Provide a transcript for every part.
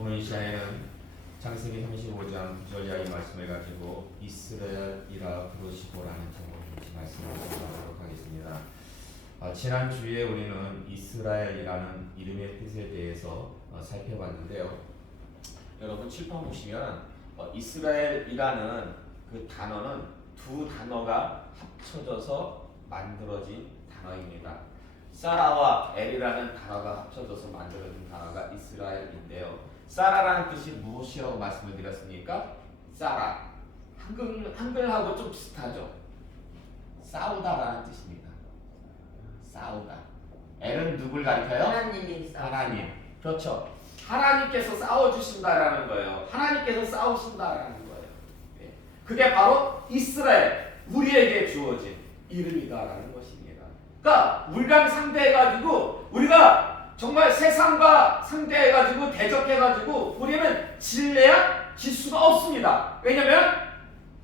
오늘 이 시간에는 창세기 35장 9절 이하의 말씀을 가지고 이스라엘이라 부르시고라는 제목의 말씀을 공부하도록 하겠습니다. 지난주에 우리는 이스라엘이라는 이름의 뜻에 대해서 살펴봤는데요. 여러분 칠판 보시면 이스라엘이라는 그 단어는 두 단어가 합쳐져서 만들어진 단어입니다. 사라와 엘이라는 단어가 합쳐져서 만들어진 단어가 이스라엘인데요. 사라라는 뜻이 무엇이라고 말씀을 드렸습니까? 사라. 한글하고 좀 비슷하죠. 싸우다라는 뜻입니다. 싸우다. 엘은 누굴 가리켜요? 하나님이 하나님. 그렇죠. 하나님께서 싸워주신다라는 거예요. 하나님께서 싸우신다라는 거예요. 네. 그게 바로 이스라엘, 우리에게 주어진 이름이다라는 것입니다. 그러니까 우리랑 상대해가지고 우리가 정말 세상과 상대해가지고 대적해가지고 우리는 질래야 질 수가 없습니다. 왜냐하면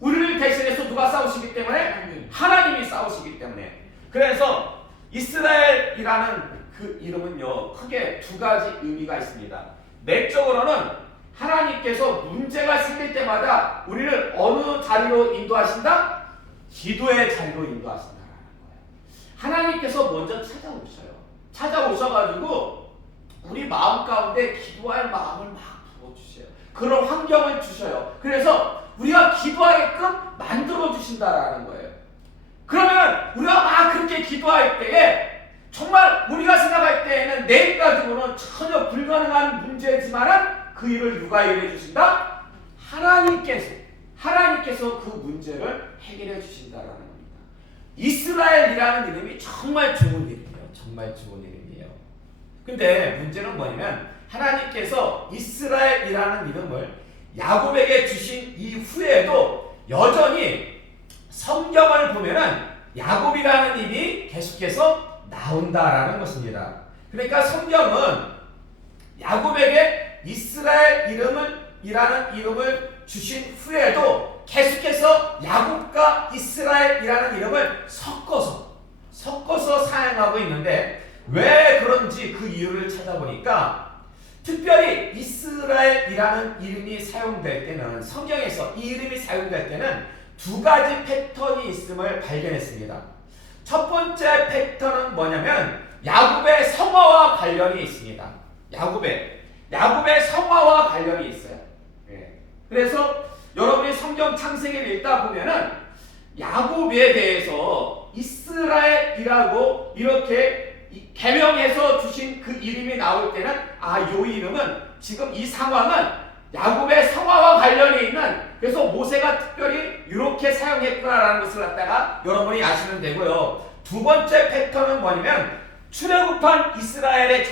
우리를 대신해서 누가 싸우시기 때문에? 하나님이 싸우시기 때문에. 그래서 이스라엘이라는 그 이름은요 크게 두 가지 의미가 있습니다. 내적으로는 하나님께서 문제가 생길 때마다 우리를 어느 자리로 인도하신다? 기도의 자리로 인도하신다라는 거예요. 하나님께서 먼저 찾아오셔가지고 우리 마음 가운데 기도할 마음을 막 부어주세요. 그런 환경을 주셔요. 그래서 우리가 기도하게끔 만들어 주신다라는 거예요. 그러면 우리가 막 그렇게 기도할 때에 정말 우리가 생각할 때에는 내일 가지고는 전혀 불가능한 문제지만은 그 일을 누가 해결해 주신다? 하나님께서 그 문제를 해결해 주신다라는 겁니다. 이스라엘이라는 이름이 정말 좋은 이름이에요. 정말 좋은 이름이에요. 근데 문제는 뭐냐면 하나님께서 이스라엘이라는 이름을 야곱에게 주신 이후에도 여전히 성경을 보면은 야곱이라는 이름이 계속해서 나온다라는 것입니다. 그러니까 성경은 야곱에게 이스라엘이라는 이름을 주신 후에도 계속해서 야곱과 이스라엘이라는 이름을 섞어서 사용하고 있는데 왜 그런지 그 이유를 찾아보니까 특별히 이스라엘이라는 이름이 사용될 때는 성경에서 이 이름이 사용될 때는 두 가지 패턴이 있음을 발견했습니다. 첫 번째 패턴은 뭐냐면 야곱의 성화와 관련이 있습니다. 야곱의 성화와 관련이 있어요. 그래서 여러분이 성경 창세기를 읽다 보면은 야곱에 대해서 이스라엘이라고 이렇게 개명해서 주신 그 이름이 나올 때는 요 이름은 지금 이 상황은 야곱의 성화와 관련이 있는, 그래서 모세가 특별히 이렇게 사용했구나라는 것을 갖다가 여러분이 아시면 되고요. 두 번째 패턴은 뭐냐면 출애굽한 이스라엘의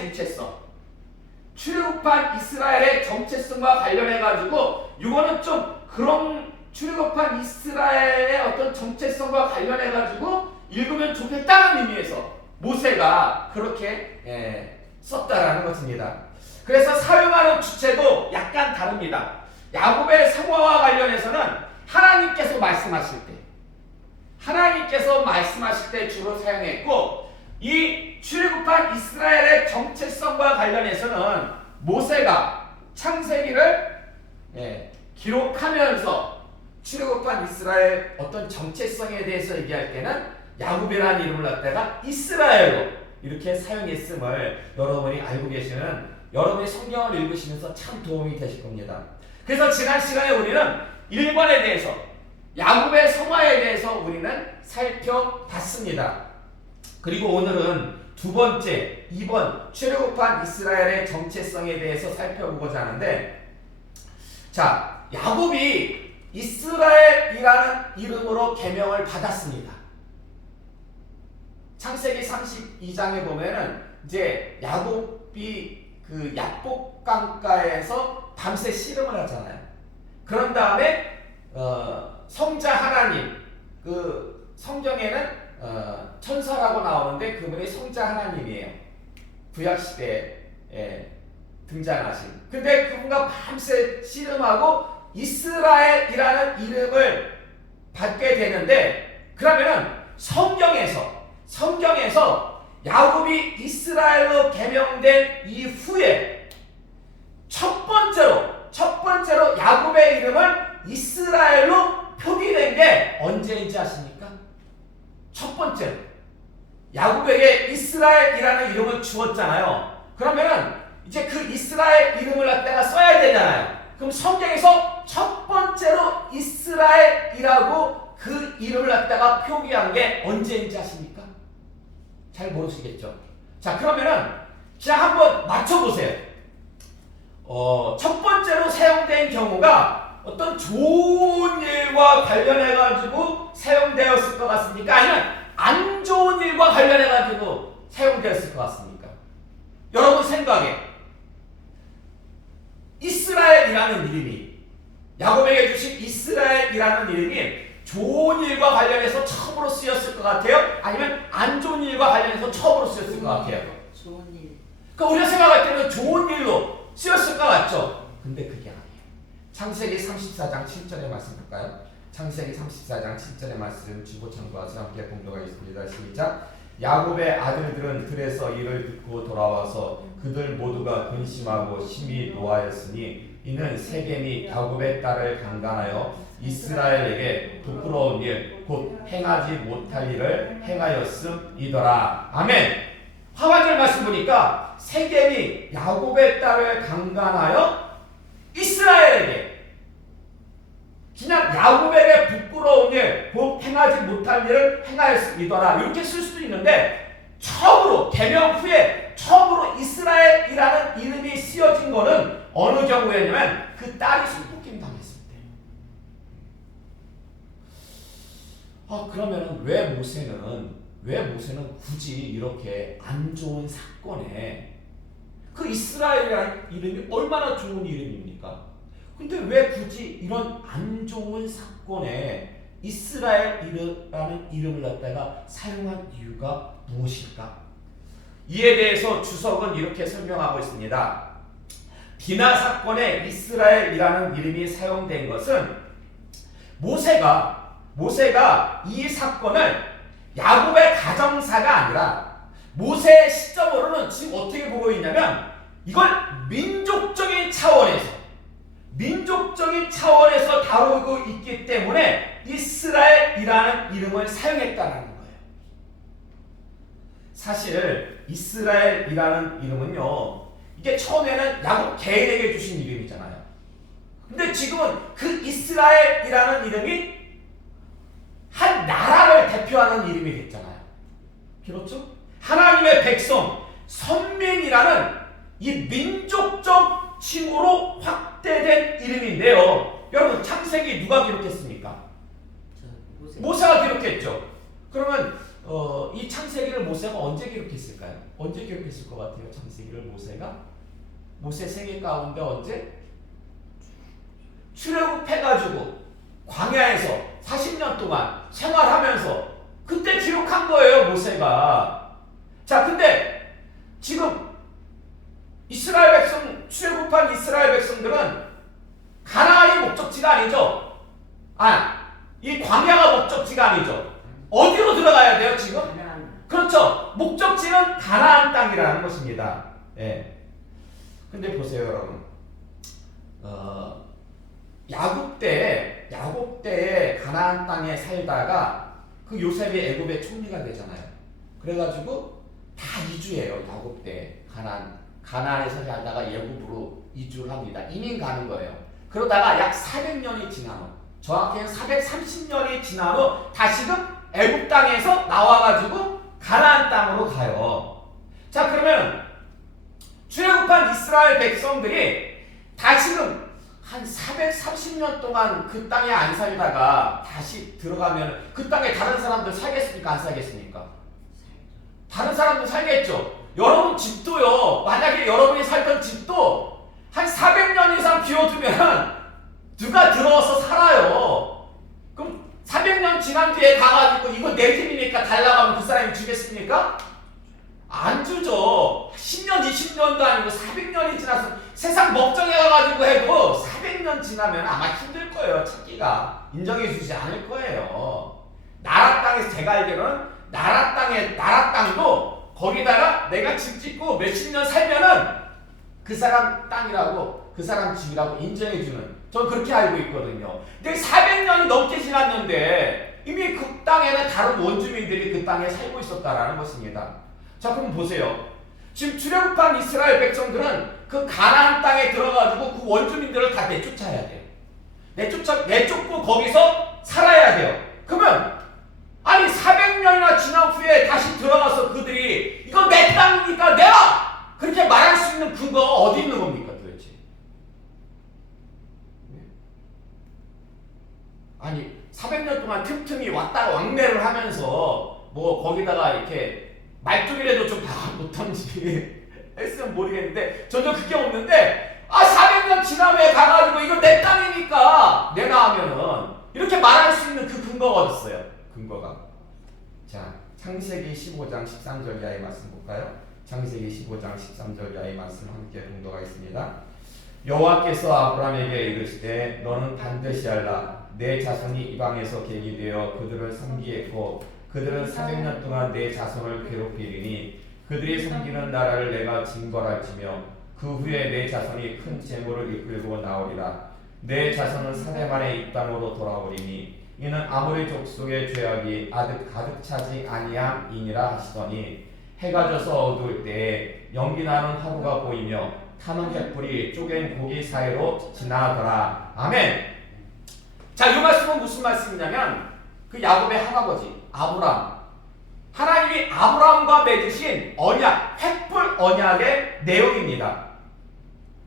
정체성과 관련해가지고 이거는 좀 그런 출애굽한 이스라엘의 어떤 정체성과 관련해가지고 읽으면 좋겠다는 의미에서 모세가 그렇게 썼다라는 것입니다. 그래서 사용하는 주체도 약간 다릅니다. 야곱의 성화와 관련해서는 하나님께서 말씀하실 때 주로 사용했고, 이 출애굽한 이스라엘의 정체성과 관련해서는 모세가 창세기를 기록하면서 출애굽한 이스라엘 어떤 정체성에 대해서 얘기할 때는 야곱이라는 이름을 갖다가 이스라엘로 이렇게 사용했음을 여러분이 알고 계시는, 여러분이 성경을 읽으시면서 참 도움이 되실 겁니다. 그래서 지난 시간에 우리는 1번에 대해서 야곱의 성화에 대해서 우리는 살펴봤습니다. 그리고 오늘은 두 번째 2번 출애굽한 이스라엘의 정체성에 대해서 살펴보고자 하는데, 자, 야곱이 이스라엘이라는 이름으로 계명을 받았습니다. 창세기 32장에 보면은 이제 야곱이 그 약복강가에서 밤새 씨름을 하잖아요. 그런 다음에 성자 하나님, 그 성경에는 천사라고 나오는데 그분이 성자 하나님이에요. 구약시대에 등장하신. 근데 그분과 밤새 씨름하고 이스라엘이라는 이름을 받게 되는데, 그러면은 성경에서 야곱이 이스라엘로 개명된 이후에 첫 번째 이름을 주었잖아요. 그러면은 이제 그 이스라엘 이름을 갖다가 써야 되잖아요. 그럼 성경에서 첫 번째로 이스라엘이라고 그 이름을 갖다가 표기한 게 언제인지 아십니까? 잘 모르시겠죠? 자, 그러면은 자 한번 맞춰보세요. 첫 번째로 사용된 경우가 어떤 좋은 일과 관련해가지고 사용되었을 것 같습니까? 아니면 안 좋은 일과 관련해가지고 사용되었을 것 같습니까? 여러분 생각에 이스라엘이라는 이름이, 야곱에게 주신 이스라엘이라는 이름이 좋은 일과 관련해서 처음으로 쓰였을 것 같아요? 아니면 안 좋은 일과 관련해서 처음으로 쓰였을 것 같아요? 좋은 일. 그러니까 우리가 생각할 때는 좋은 일로 쓰였을 것 같죠? 근데 그게 아니에요. 창세기 34장 7절의 말씀 볼까요? 창세기 34장 7절의 말씀 주보 참고하서 함께 공독하겠습니다. 시작. 야곱의 아들들은 들에서 이를 듣고 돌아와서 그들 모두가 근심하고 심히 노하였으니 이는 세겜이 야곱의 딸을 강간하여 이스라엘에게 부끄러운 일 곧 행하지 못할 일을 행하였음이더라. 아멘. 하반절 말씀 보니까 세겜이 야곱의 딸을 강간하여 이스라엘에게 그냥 야곱에게 부끄러운 일, 곧 행하지 못할 일을 행하였음이더라. 이렇게 쓸 수도 있는데 처음으로 개명 후에 처음으로 이스라엘이라는 이름이 쓰여진 거는 어느 경우에냐면 그 딸이 술폭행 당했을 때. 그러면은 왜 모세는 굳이 이렇게 안 좋은 사건에 그 이스라엘이라는 이름이 얼마나 좋은 이름입니까? 근데 왜 굳이 이런 안 좋은 사건에 이스라엘이라는 이름을 갖다가 사용한 이유가 무엇일까? 이에 대해서 주석은 이렇게 설명하고 있습니다. 비나 사건에 이스라엘이라는 이름이 사용된 것은 모세가 이 사건을 야곱의 가정사가 아니라 모세의 시점으로는 지금 어떻게 보고 있냐면 이걸 민족적인 차원에서 다루고 있기 때문에 이스라엘이라는 이름을 사용했다는 거예요. 사실 이스라엘이라는 이름은요, 이게 처음에는 야곱 개인에게 주신 이름이잖아요. 근데 지금은 그 이스라엘이라는 이름이 한 나라를 대표하는 이름이 됐잖아요. 그렇죠? 하나님의 백성, 선민이라는 이 민족적 칭호로 확대된 이름인데요. 여러분 창세기 누가 기록했습니까? 모세가 기록했죠. 그러면 이 창세기를 모세가 언제 기록했을까요? 언제 기록했을 것 같아요? 창세기를 모세 생애 가운데 언제? 출애굽해가지고 광야에서 40년 동안 생활하면서 그때 기록한 거예요, 모세가. 자, 근데 지금 출애굽한 이스라엘 백성들은 가나안이 목적지가 아니죠. 이 광야가 목적지가 아니죠. 어디로 들어가야 돼요, 지금? 그렇죠. 목적지는 가나안 땅이라는 것입니다. 예. 근데 보세요, 여러분. 야곱 때에 가나안 땅에 살다가 그 요셉이 애굽의 총리가 되잖아요. 그래가지고 다 이주해요. 야곱 때 가나안에서 살다가 애굽으로 이주를 합니다. 이민 가는 거예요. 그러다가 약 400년이 지난 후, 정확히는 430년이 지난 후 다시금 애굽 땅에서 나와가지고 가나안 땅으로 가요. 자, 그러면 출애굽한 이스라엘 백성들이 다시금 한 430년 동안 그 땅에 안 살다가 다시 들어가면 그 땅에 다른 사람들 살겠습니까? 안 살겠습니까? 다른 사람들 살겠죠. 여러분 집도요. 만약에 여러분이 살던 집도 한 400년 이상 비워두면 누가 들어와서 살아요. 그럼 400년 지난 뒤에 가가지고 이거 내 집이니까 달라고 하면 그 사람이 주겠습니까? 안 주죠. 10년, 20년도 아니고 400년이 지나서 세상 멀쩡해가지고 해도 400년 지나면 아마 힘들 거예요. 찾기가. 인정해주지 않을 거예요. 나라 땅에서 제가 알기로는 나라 땅도 거기다가 내가 집 짓고 몇십 년 살면은 그 사람 땅이라고, 그 사람 집이라고 인정해주는, 저는 그렇게 알고 있거든요. 근데 400년이 넘게 지났는데 이미 그 땅에는 다른 원주민들이 그 땅에 살고 있었다라는 것입니다. 자, 그럼 보세요. 지금 출애굽한 이스라엘 백성들은 그 가나안 땅에 들어가지고 그 원주민들을 다 내쫓아야 돼요. 내쫓고 거기서 살아야 돼요. 그러면 아니 400년이나 지난 후에 다시 들어가서 그들이 이거 내 땅이니까 내가 그렇게 말할 수 있는 근거가 어디 있는 겁니까 도대체? 아니 400년 동안 틈틈이 왔다가 왕래를 하면서 뭐 거기다가 이렇게 말뚝이라도 좀 박아놓던지 했으면 모르겠는데 전혀 그게 없는데 400년 지난 후에 가가지고 이거 내 땅이니까 내놔 하면은 이렇게 말할 수 있는 그 근거가 어디 있어요? 근거가. 자, 창세기 15장 13절 이하의 말씀 볼까요? 창세기 15장 13절 이하의 말씀 함께 봉독하겠습니다. 여호와께서 아브라함에게 이르시되 너는 반드시 알라 내 자손이 이방에서 객이 되어 그들을 섬기겠고 그들은 400년 동안 내 자손을 괴롭히리니 그들이 섬기는 나라를 내가 징벌할지며 그 후에 내 자손이 큰 재물을 이끌고 나오리라. 내 자손은 4대 만에 이 땅으로 돌아오리니 이는 아모리 족속의 죄악이 가득 차지 아니함이니라 하시더니 해가 져서 어두울 때에 연기나는 하루가 보이며 타는 횃불이 쪼갠 고기 사이로 지나가더라. 아멘. 자, 이 말씀은 무슨 말씀이냐면 그 야곱의 할아버지 아브람, 하나님이 아브람과 맺으신 언약, 횃불 언약의 내용입니다.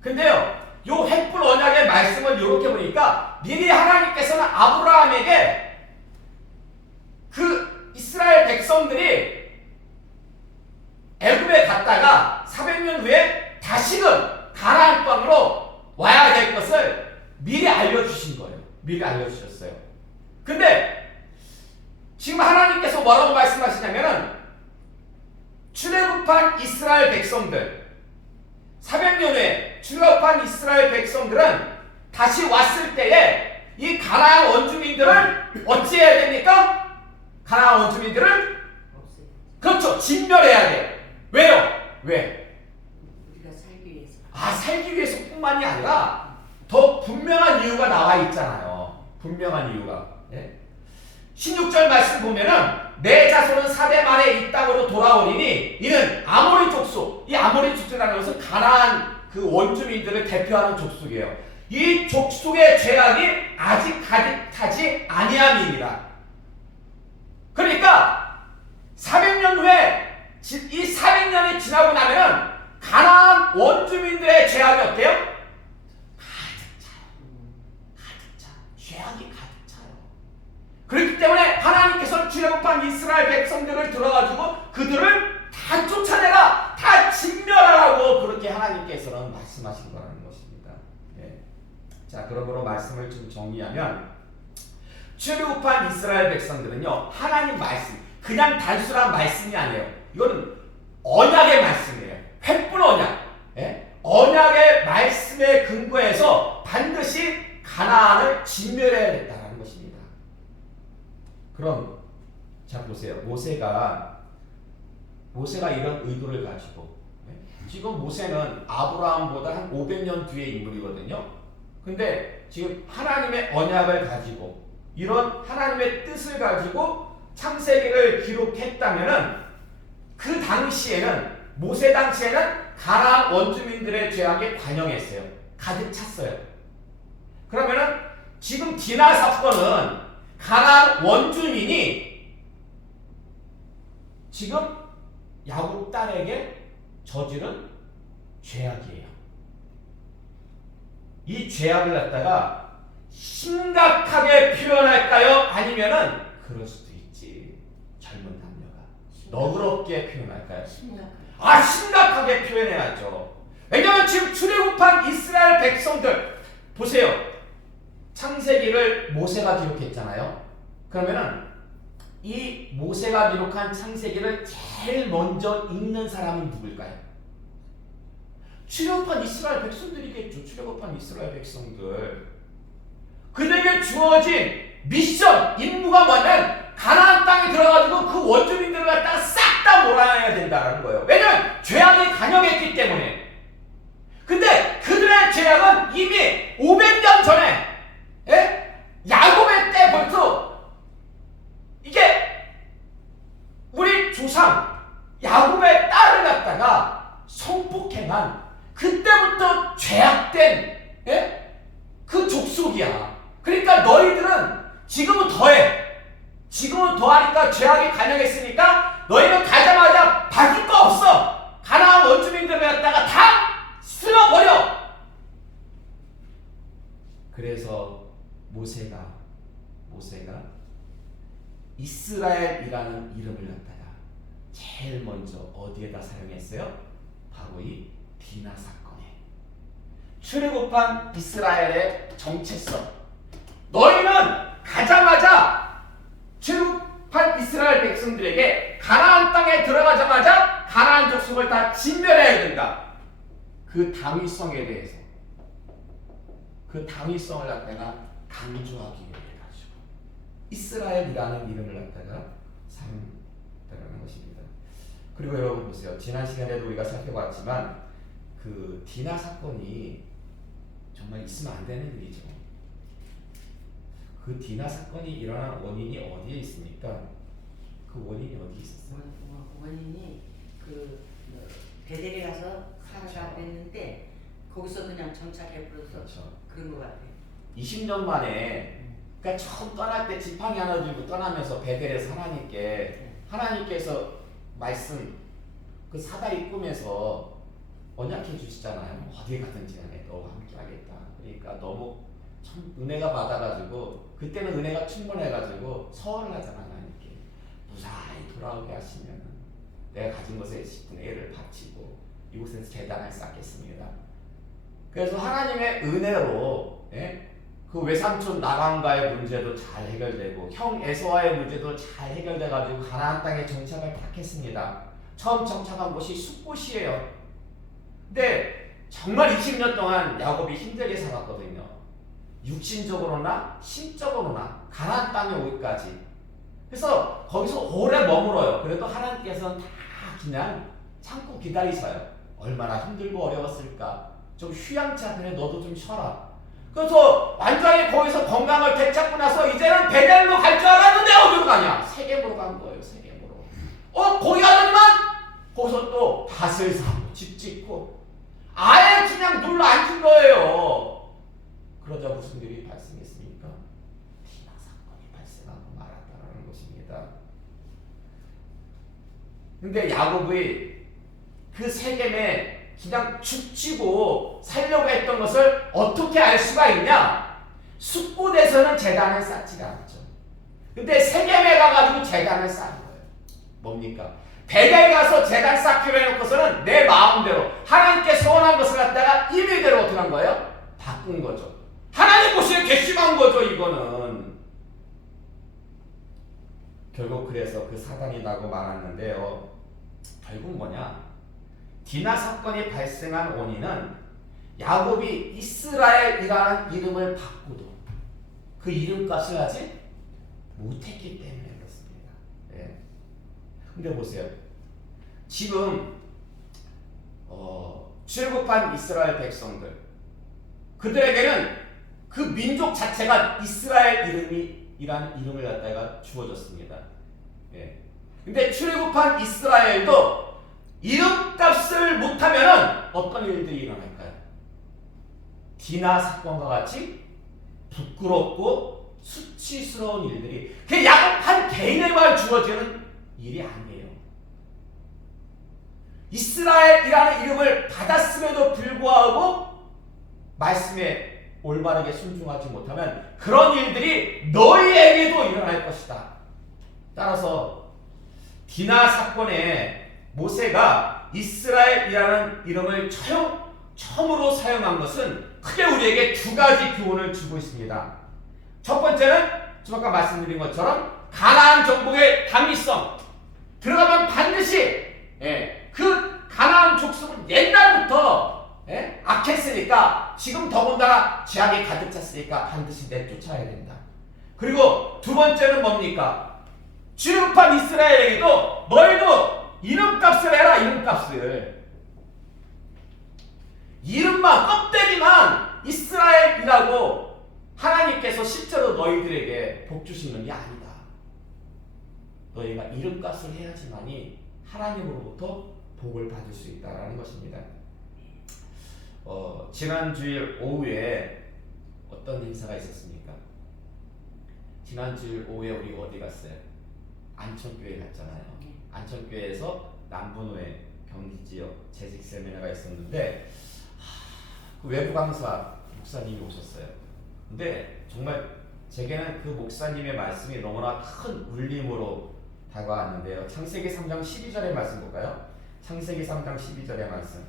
근데요, 이 횃불 언약의 말씀을 이렇게 보니까 미리 하나님께서는 아브라함에게 그 이스라엘 백성들이 애굽에 갔다가 400년 후에 다시금 가나안 땅으로 와야 될 것을 미리 알려주신 거예요. 미리 알려주셨어요. 근데 지금 하나님께서 뭐라고 말씀하시냐면은 출애굽한 이스라엘 백성들 400년 후에 출애굽한 이스라엘 백성들은 다시 왔을 때에 이 가나안 원주민들을 어찌해야 됩니까? 가나안 원주민들을 그렇죠. 진멸해야 돼요. 왜요? 왜? 우리가 살기 위해서. 살기 위해서뿐만이 아니라 더 분명한 이유가 나와 있잖아요. 분명한 이유가. 예? 16절 말씀 보면은 내 자손은 4대 만에 이 땅으로 돌아오리니 이는 아모리 족속. 이 아모리 족속이라는 것은 가나안 그 원주민들을 대표하는 족속이에요. 이 족속의 죄악이 아직 가득 차지 아니함입니다. 그러니까 400년 후에 이 400년이 지나고 나면은 가나안 원주민들의 죄악이 어때요? 가득 차요. 죄악이 가득 차요. 그렇기 때문에 하나님께서 출애굽한 이스라엘 백성들을 들어가지고 그들을 다 쫓아내라, 다 진멸하라고 그렇게 하나님께서는 말씀하신 거라는 것입니다. 예. 자, 그러므로 말씀을 좀 정리하면 출애굽한 이스라엘 백성들은요 하나님 말씀, 그냥 단순한 말씀이 아니에요. 이거는 언약의 말씀이에요. 횃불 언약. 예? 언약의 말씀에 근거해서 반드시 가나안을 진멸해야겠다는 것입니다. 그럼 자 보세요. 모세가 이런 의도를 가지고 지금 모세는 아브라함보다 한 500년 뒤의 인물이거든요. 근데 지금 하나님의 언약을 가지고 이런 하나님의 뜻을 가지고 창세기를 기록했다면은 그 당시에는 모세 당시에는 가나안 원주민들의 죄악이 관영했어요. 가득 찼어요. 그러면은 지금 디나 사건은 가나안 원주민이 지금 야곱 딸에게 저지른 죄악이에요. 이 죄악을 갖다가 심각하게 표현할까요? 아니면은 그럴 수도 있지. 젊은 남녀가 너그럽게 표현할까요? 심각하게 표현해야죠. 왜냐하면 지금 출애굽한 이스라엘 백성들 보세요. 창세기를 모세가 기록했잖아요. 그러면은 이 모세가 기록한 창세기를 제일 먼저 읽는 사람은 누굴까요? 출애굽한 이스라엘 백성들이겠죠. 출애굽한 이스라엘 백성들. 그들에게 주어진 미션, 임무가 뭐냐면 가나안 땅에 들어가지고 그 원주민들을 갖다가 싹 다 몰아내야 된다는 거예요. 왜냐면 죄악이 간영했기 때문에. 근데 그들의 죄악은 이미 500년 전에 야곱의 때 벌써 이게 우리 조상 야곱의 딸을 갖다가 죄악된 그 족속이야. 그러니까 너희들은 지금은 더해. 지금은 더하니까 죄악이 간영했으니까 너희는 가자마자 바뀔 거 없어. 가나안 원주민들을 갖다가 다 쓸어버려. 그래서 모세가 이스라엘이라는 이름을 갖다가 제일 먼저 어디에다 사용했어요? 바로 이 디나 사건에. 출애굽한 이스라엘의 정체성. 너희는 가자마자 출애굽한 이스라엘 백성들에게 가나안 땅에 들어가자마자 가나안 족속을 다 진멸해야 된다. 그 당위성에 대해서, 그 당위성을 갖다가 강조하기 위해 가지고 이스라엘이라는 이름을 갖다가 사용했다는 것입니다. 그리고 여러분 보세요. 지난 시간에도 우리가 살펴봤지만 그 디나 사건이 정말 있으면 안 되는 일이죠. 그 디나 사건이 일어난 원인이 어디에 있습니까? 그 원인이 어디에 있었어요? 원인이 그 베델에 가서 사라가 됐는데 거기서 그냥 정착해버려서 그렇죠. 그런 것 같아요. 20년 만에, 그러니까 처음 떠날 때 지팡이 하나 들고 떠나면서 베델에서 하나님께서 말씀 그 사다리 꾸면서 언약해 주시잖아요. 어디에 가든지 간에 너와 함께 하겠다. 그러니까 너무 참 은혜가 받아가지고 그때는 은혜가 충분해가지고 서원을 하잖아. 하나님께 무사히 돌아오게 하시면 내가 가진 것의 10분의 1을 바치고 이곳에서 제단을 쌓겠습니다. 그래서 하나님의 은혜로 그 외삼촌 나방과의 문제도 잘 해결되고 형 에서와의 문제도 잘 해결돼가지고 가나안 땅에 정착을 딱 했습니다. 처음 정착한 곳이 숲곳이에요. 근데 정말 20년 동안 야곱이 힘들게 살았거든요. 육신적으로나 심적으로나 가나안 땅에 오기까지. 그래서 거기서 오래 머물어요. 그래도 하나님께서는 다 그냥 참고 기다리셔요. 얼마나 힘들고 어려웠을까. 좀 휴양차 그래 너도 좀 쉬어라. 그래서 완전히 거기서 건강을 되찾고 나서 이제는 베델로 갈 줄 알았는데 어디로 가냐? 세겜으로 간 거예요. 세겜으로. 거기 가더니만 거기서 또 밭을 사고 집 짓고 아예 그냥 눌러 앉은 거예요. 그러자 무슨 일이 발생했습니까? 디나 사건이 발생하고 말았다는 것입니다. 근데 야곱이 그 세겜에 그냥 죽치고 살려고 했던 것을 어떻게 알 수가 있냐? 숲곳에서는 제단을 쌓지가 않죠. 근데 세겜에 가가지고 제단을 쌓은 거예요. 뭡니까? 베델 가서 제단 쌓기로 해놓고서는 내 마음대로 하나님께 소원한 것을 갖다가 임의대로 어떻게 한 거예요? 바꾼 거죠. 하나님 보시기에 괘씸한 거죠. 이거는 결국 그래서 그 사단이 나고 말았는데요. 결국 뭐냐? 디나 사건이 발생한 원인은 야곱이 이스라엘이라는 이름을 바꾸도 그 이름값을 하지 못했기 때문에 그렇습니다. 근데 보세요. 지금 출애굽한 이스라엘 백성들 그들에게는 그 민족 자체가 이스라엘 이름이라는 이름을 갖다가 주어졌습니다. 근데 출애굽한 이스라엘도 이름값을 못하면은 어떤 일들이 일어날까요? 디나 사건과 같이 부끄럽고 수치스러운 일들이 그 야곱 한 개인에만 주어지는 일이 아니에요. 이스라엘이라는 이름을 받았음에도 불구하고 말씀에 올바르게 순종하지 못하면 그런 일들이 너희에게도 일어날 것이다. 따라서 디나 사건에 모세가 이스라엘이라는 이름을 처음으로 사용한 것은 크게 우리에게 두 가지 교훈을 주고 있습니다. 첫 번째는 좀 아까 말씀드린 것처럼 가나안 정복의 당위성. 들어가면 반드시 그 가나안 족속은 옛날부터 악했으니까 지금 더군다나 죄악이 가득 찼으니까 반드시 내쫓아야 된다. 그리고 두 번째는 뭡니까? 출애굽한 이스라엘에게도 너희도 이름값을 해라. 이름만 껍데기만 이스라엘이라고 하나님께서 실제로 너희들에게 복 주시는 게 아니다. 너희가 이름값을 해야지만이 하나님으로부터 복을 받을 수 있다라는 것입니다. 지난 주일 오후에 어떤 행사가 있었습니까? 지난 주일 오후에 우리가 어디 갔어요? 안천교회 갔잖아요. 안천교회에서 남분호에 경기 지역 재직 세미나가 있었는데 그 외부 강사 목사님이 오셨어요. 근데 정말 제게는 그 목사님의 말씀이 너무나 큰 울림으로 다가왔는데요. 창세기 3장 12절의 말씀 볼까요? 창세기 3장 12절의 말씀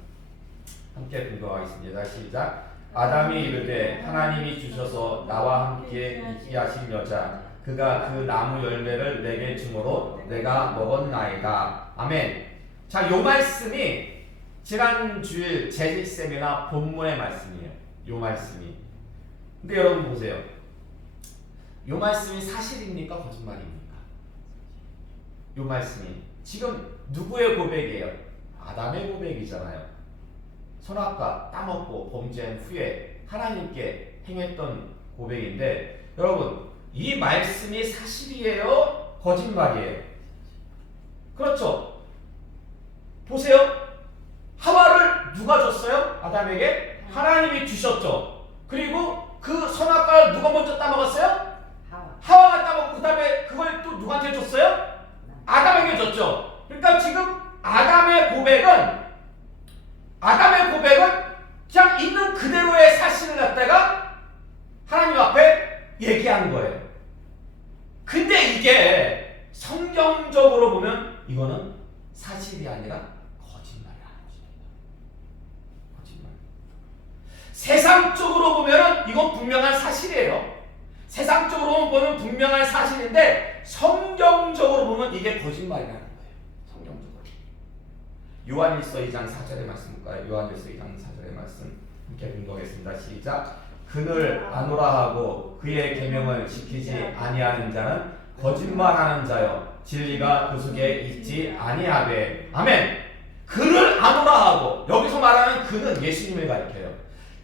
함께 분석하겠습니다. 시작. 아담이 이르되 하나님이 주셔서 나와 함께 있게 하신 여자 그가 그 나무 열매를 내게 주므로 내가 먹었나이다. 아멘. 자, 요 말씀이 지난 주일 재직 세미나 본문의 말씀이에요. 요 말씀이. 근데 여러분 보세요. 요 말씀이 사실입니까? 거짓말입니까? 요 말씀이 지금 누구의 고백이에요? 아담의 고백이잖아요. 선악과 따먹고 범죄한 후에 하나님께 행했던 고백인데 여러분 이 말씀이 사실이에요? 거짓말이에요? 그렇죠. 보세요. 하와를 누가 줬어요? 아담에게? 하나님이 주셨죠. 그리고 그 선악과를 누가 먼저 따먹었어요? 하와가 따먹고 그 다음에 그걸 또 누구한테 줬어요? 아담에게 줬죠. 그러니까 지금 아담의 고백은 그냥 있는 그대로의 사실을 갖다가 하나님 앞에 얘기한 거예요. 근데 이게 성경적으로 보면 이거는 사실이 아니라 거짓말이라는 것입니다. 거짓말. 세상적으로 보면 이건 분명한 사실이에요. 세상적으로 보면 분명한 사실인데 성경적으로 보면 이게 거짓말이라는 거예요. 성경적으로. 요한일서 2장 4절의 말씀 볼까요? 요한일서 2장 4절의 말씀 함께 공부하겠습니다. 시작. 그를 아노라 하고 그의 계명을 지키지 아니하는 자는 거짓말하는 자요 진리가 그 속에 있지 아니하되. 아멘. 그를 아노라 하고 여기서 말하는 그는 예수님을 가리켜요.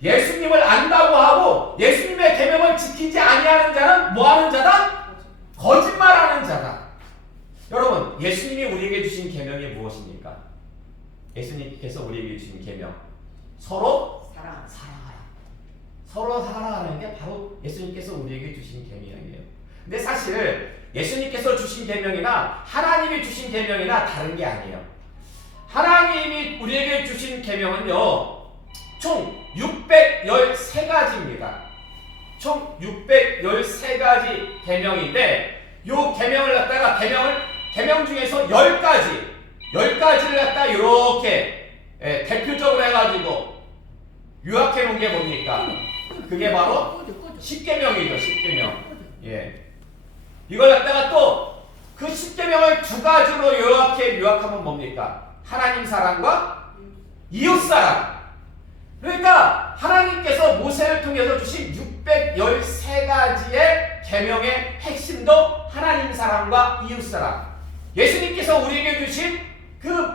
예수님을 안다고 하고 예수님의 계명을 지키지 아니하는 자는 뭐하는 자다? 거짓말하는 자다. 여러분 예수님이 우리에게 주신 계명이 무엇입니까? 예수님께서 우리에게 주신 계명 서로 사랑하라. 서로 사랑하는 게 바로 예수님께서 우리에게 주신 계명이에요. 근데 사실 예수님께서 주신 계명이나 하나님이 주신 계명이나 다른 게 아니에요. 하나님이 우리에게 주신 계명은요 총 613가지입니다. 총 613가지 계명인데 요 계명을 갖다가 계명 중에서 10가지를 갖다 이렇게 대표적으로 해가지고 요약해 놓은 게 뭡니까? 그게 바로 10계명이죠. 10계명. 예. 이걸 갖다가 또 그 10계명을 2가지로 요약하면 뭡니까? 하나님 사랑과 이웃 사랑. 그러니까 하나님께서 모세를 통해서 주신 613가지의 계명의 핵심도 하나님 사랑과 이웃 사랑. 예수님께서 우리에게 주신 그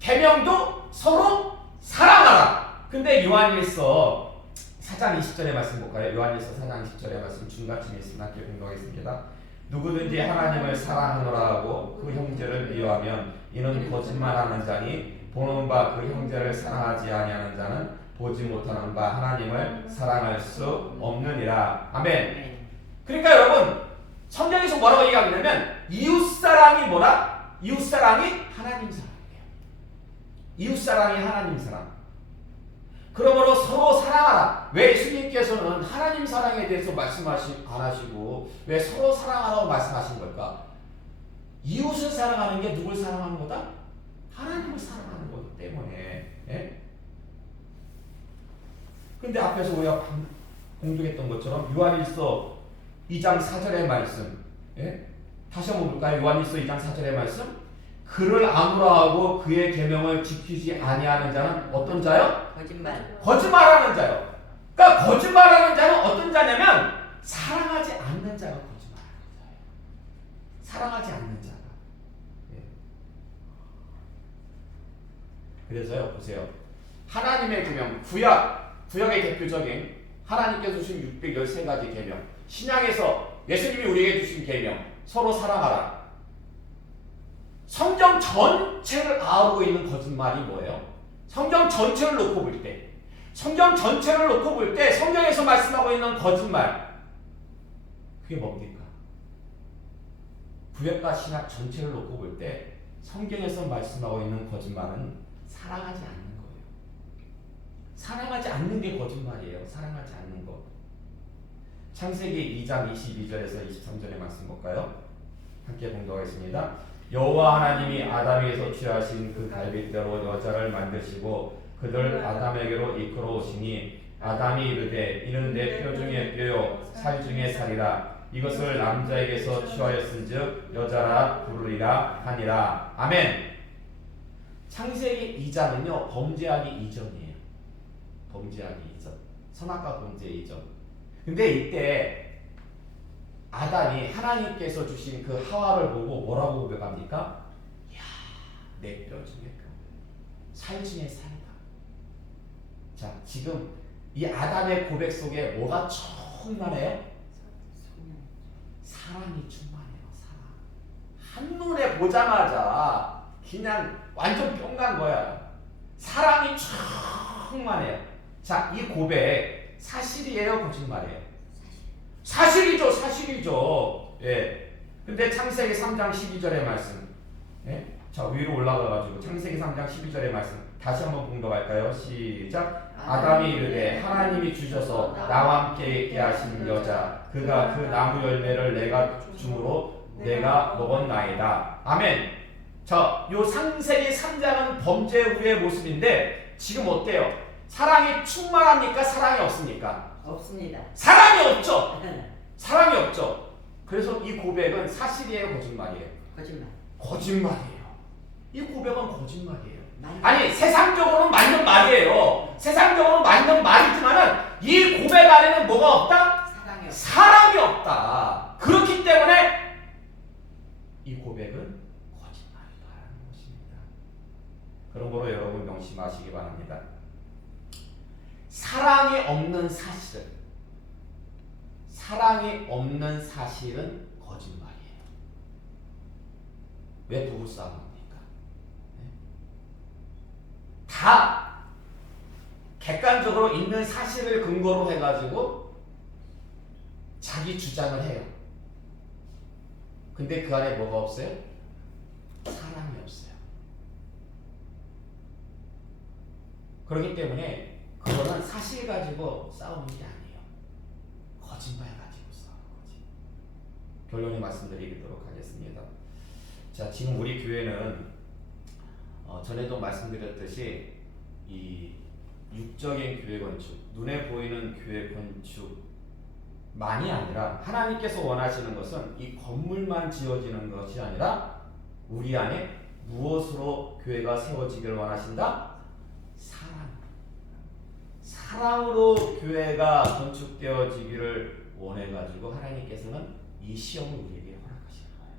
계명도 서로 사랑하라. 근데 요한일서 4장 20절의 말씀 볼까요? 요한일서 4장 20절의 말씀 중간쯤에 있으면 함께 공부하겠습니다. 누구든지 하나님을 사랑하노라 하고 그 형제를 미워하면 이는 거짓말하는 자니 보는 바 그 형제를 사랑하지 아니하는 자는 보지 못하는 바 하나님을 사랑할 수 없느니라. 아멘. 그러니까 여러분 성경에서 뭐라고 얘기하냐면 이웃사랑이 뭐라? 이웃사랑이 하나님 사랑이에요. 이웃사랑이 하나님 사랑. 그러므로 서로 사랑하라. 왜 예수님께서는 하나님 사랑에 대해서 말씀하시 안 하시고 왜 서로 사랑하라고 말씀하신 걸까? 이웃을 사랑하는 게 누굴 사랑하는 거다? 하나님을 사랑하는 거기 때문에. 예? 근데 앞에서 우리가 공독했던 것처럼 요한일서 2장 4절의 말씀. 예? 다시 한번 볼까요? 요한일서 2장 4절의 말씀. 그를 아노라 하고 그의 계명을 지키지 아니하는 자는 어떤 자요? 거짓말하는 자요. 그러니까 거짓말하는 자는 어떤 자냐면 사랑하지 않는 자가 거짓말하는 자예요. 사랑하지 않는 자가. 예. 그래서요 보세요. 하나님의 계명 구약의 대표적인 하나님께서 주신 613가지 계명, 신약에서 예수님이 우리에게 주신 계명 서로 사랑하라. 성경 전체를 아우르고 있는 거짓말이 뭐예요? 성경 전체를 놓고 볼 때 성경 전체를 놓고 볼 때 성경에서 말씀하고 있는 거짓말, 그게 뭡니까? 구약과 신약 전체를 놓고 볼 때 성경에서 말씀하고 있는 거짓말은 사랑하지 않는 거예요. 사랑하지 않는 게 거짓말이에요. 사랑하지 않는 것. 창세기 2장 22절에서 23절의 말씀 볼까요? 함께 봉독하겠습니다. 여호와 하나님이 아담에게서 취하신 그 갈빗대로 여자를 만드시고 그들 아담에게로 이끌어 오시니 아담이 이르되 이는 내 뼈 중에 뼈요 살 중에 살이라 이것을 남자에게서 취하였은즉 여자라 부르리라 하니라. 아멘. 창세기 2장은요 범죄하기 이전이에요. 범죄하기 이전, 선악과 범죄 이전. 근데 이때 아담이 하나님께서 주신 그 하와를 보고 뭐라고 고백합니까? 야, 내 뼈 중에 뼈, 살 중에 살이다. 자, 지금 이 아담의 고백 속에 뭐가 충만해요? 사랑이 충만해요. 사랑. 한눈에 보자마자 그냥 완전 뿅 간 거야. 사랑이 충만해요. 자, 이 고백 사실이에요, 거짓말이에요? 사실이죠, 사실이죠. 예. 근데 창세기 3장 12절의 말씀. 예? 자, 위로 올라가가지고 창세기 3장 12절의 말씀 다시 한번 봉독할까요? 시작. 아담이 이르되 하나님이 주셔서 나와 함께 있게 하신 여자 그가 그 나무 열매를 내가 줌으로 내가 먹었나이다. 아멘. 자, 요 창세기 3장은 범죄 후의 모습인데 지금 어때요? 사랑이 충만합니까? 사랑이 없습니까? 없습니다. 사랑이 없죠. 사랑이 없죠. 그래서 이 고백은 사실이에요, 거짓말이에요? 거짓말. 거짓말이에요. 이 고백은 거짓말이에요. 아니, 세상적으로는 맞는 말이에요. 세상적으로는 맞는 말이지만은 이 고백 안에는 뭐가 없다? 사랑이 없다. 사랑이 없다. 그렇기 때문에 이 고백은 거짓말이라는 것입니다. 그러므로 여러분 명심하시기 바랍니다. 사랑이 없는 사실은 거짓말이에요. 왜 부부싸움합니까? 네? 다 객관적으로 있는 사실을 근거로 해가지고 자기 주장을 해요. 근데 그 안에 뭐가 없어요? 사랑이 없어요. 그렇기 때문에 그거는 사실 가지고 싸우는 게 아니에요. 거짓말 가지고 싸우는 거지. 결론을 말씀드리도록 하겠습니다. 자, 지금 우리 교회는 전에도 말씀드렸듯이 이 육적인 교회 건축, 눈에 보이는 교회 건축만이 아니라 하나님께서 원하시는 것은 이 건물만 지어지는 것이 아니라 우리 안에 무엇으로 교회가 세워지기를 원하신다? 사랑으로 교회가 건축되어지기를 원해가지고 하나님께서는 이 시험을 우리에게 허락하시는 거예요.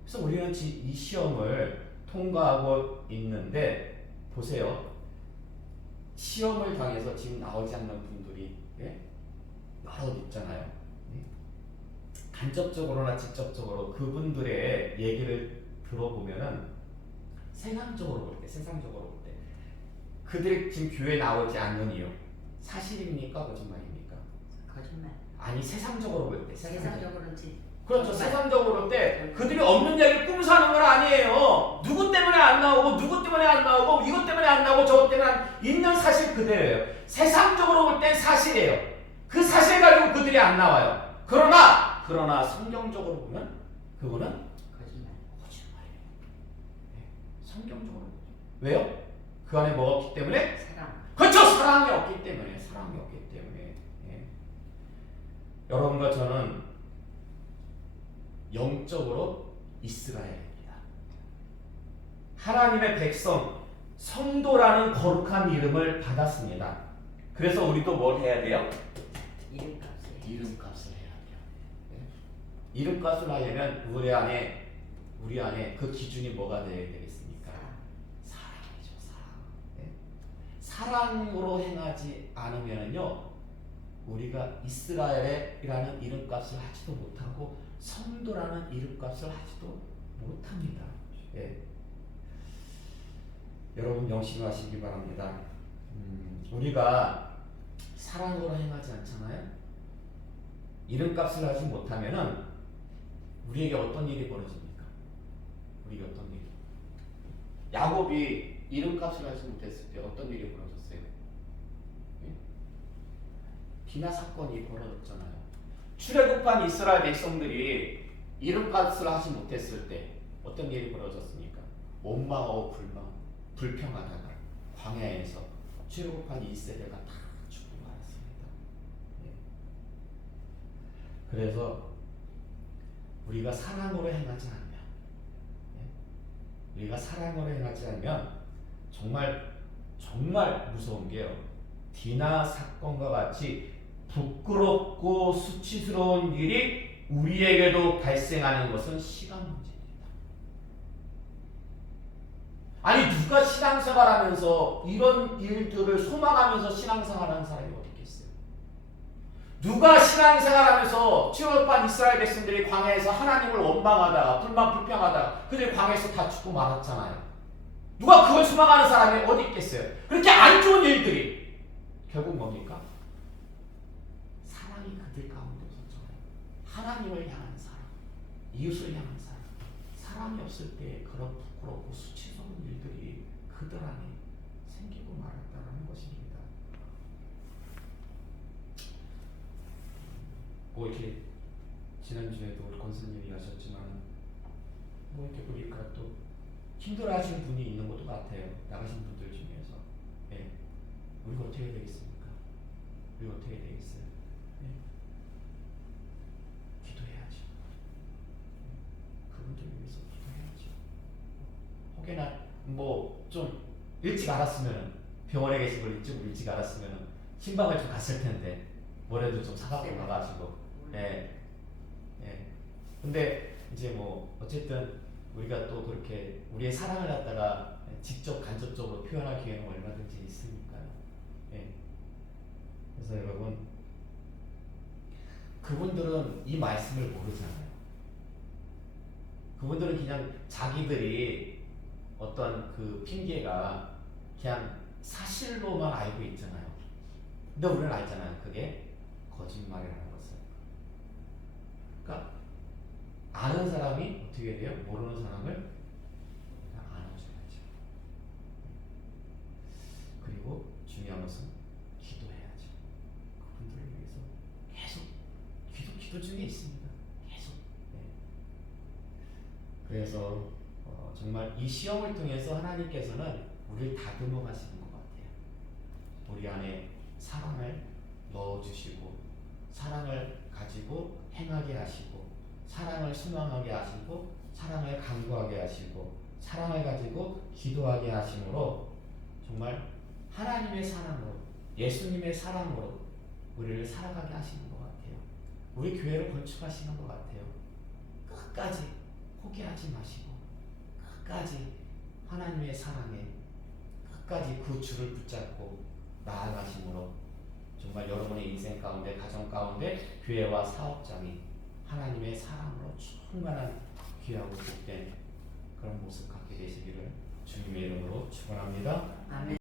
그래서 우리는 이 시험을 통과하고 있는데 보세요. 시험을 당해서 지금 나오지 않는 분들이 여러 있잖아요. 간접적으로나 직접적으로 그분들의 얘기를 들어보면은 세상적으로 볼 때 그들이 지금 교회에 나오지 않는 이유 사실입니까? 거짓말입니까? 거짓말. 아니 세상적으로 볼 때 세상적으로는 그렇죠. 세상적으로 볼 때 그들이 없는 얘기를 꿈사는 건 아니에요. 누구 때문에 안 나오고 이것 때문에 안 나오고 저것 때문에 있는 사실 그대로예요. 세상적으로 볼 땐 사실이에요. 그 사실 가지고 그들이 안 나와요. 그러나 성경적으로 보면 그거는 거짓말이에요. 성경적으로 왜요? 그 안에 뭐가 없기 때문에? 사랑. 그렇죠. 사랑이 없기 때문에. 여러분과 저는 영적으로 이스라엘입니다. 하나님의 백성, 성도라는 거룩한 이름을 받았습니다. 그래서 우리도 뭘 해야 돼요? 이름값을 해야 돼요. 이름값을 하려면 우리 안에 그 기준이 뭐가 되어야 되겠습니까? 사랑이죠. 사랑으로 행하지 않으면요 우리가 이스라엘이라는 이름값을 하지도 못하고 성도라는 이름값을 하지도 못합니다. 여러분 명심하시기 바랍니다. 우리가 사랑으로 행하지 않잖아요. 이름값을 하지 못하면은 우리에게 어떤 일이 벌어집니까? 우리에게 어떤 일이? 야곱이 이름값을 하지 못했을 때 어떤 일이 벌어졌어요? 예? 비나 사건이 벌어졌잖아요. 출애굽한 이스라엘 백성들이 이름값을 하지 못했을 때 어떤 일이 벌어졌습니까? 원망하고 불평하다가 광야에서 출애굽한 1세대가 다 죽고 말았습니다. 예. 그래서 우리가 사랑으로 행하지 않으면, 우리가 사랑으로 행하지 않으면 정말 무서운 게요. 디나 사건과 같이 부끄럽고 수치스러운 일이 우리에게도 발생하는 것은 시간 문제입니다. 아니 누가 신앙생활하면서 이런 일들을 소망하면서 신앙생활하는 사람이 어디 있겠어요? 누가 신앙생활하면서 출애굽한 이스라엘 백성들이 광야에서 하나님을 원망하다가 불평하다가 그들이 광야에서 다 죽고 말았잖아요. 누가 그걸 소망하는 사람이 어디 있겠어요? 그렇게 안 좋은 일들이 결국 뭡니까? 사랑이 그들 가운데 없었잖아요. 하나님을 향한 사랑, 이웃을 향한 사랑, 사랑이 없을 때 그런 부끄럽고 수치스러운 일들이 그들 안에 생기고 말았다는 것입니다. 뭐 이렇게 지난주에도 우리 권사님이 하셨지만 뭐 이렇게 보니까 또 힘들어하시는 분이 있는 것도 같아요. 나가신 분들 중에서. 예. 우리가 어떻게 해야 되겠습니까? 우리가 어떻게 해야 되겠어요? 예. 기도해야죠. 그분들 위해서 기도해야죠. 혹여나 뭐 좀 일찍 알았으면 병원에 계신 걸 일찍 알았으면 신방을 좀 갔을 텐데 뭐라도 좀 사갖고 가가지고. 예. 예. 근데 이제 뭐 어쨌든 우리가 또 그렇게 우리의 사랑을 갖다가 직접 간접적으로 표현할 기회는 얼마든지 있으니까요. 예. 그래서 여러분 그분들은 이 말씀을 모르잖아요. 그분들은 그냥 자기들이 어떤 그 핑계가 그냥 사실로만 알고 있잖아요. 근데 우리는 알잖아요. 그게 거짓말이라는 것을. 그러니까 아는 사람이 어떻게 돼요? 모르는 사람을 그냥 안아줘야죠. 그리고 중요한 것은 기도해야죠. 그분들을 위해서 계속 기도 중에 있습니다. 계속. 네. 그래서 정말 이 시험을 통해서 하나님께서는 우리를 다듬어 가시는 것 같아요. 우리 안에 사랑을 넣어주시고 사랑을 가지고 행하게 하시고 사랑을 소망하게 하시고 사랑을 강구하게 하시고 사랑을 가지고 기도하게 하심으로 정말 하나님의 사랑으로 예수님의 사랑으로 우리를 살아가게 하시는 것 같아요. 우리 교회를 건축하시는 것 같아요. 끝까지 포기하지 마시고 끝까지 하나님의 사랑에 끝까지 그 줄을 붙잡고 나아가심으로 정말 여러분의 인생 가운데 가정 가운데 교회와 사업장이 하나님의 사랑으로 충만한 귀하고 복된 그런 모습 갖게 되시기를 주님의 이름으로 축원합니다. 아멘.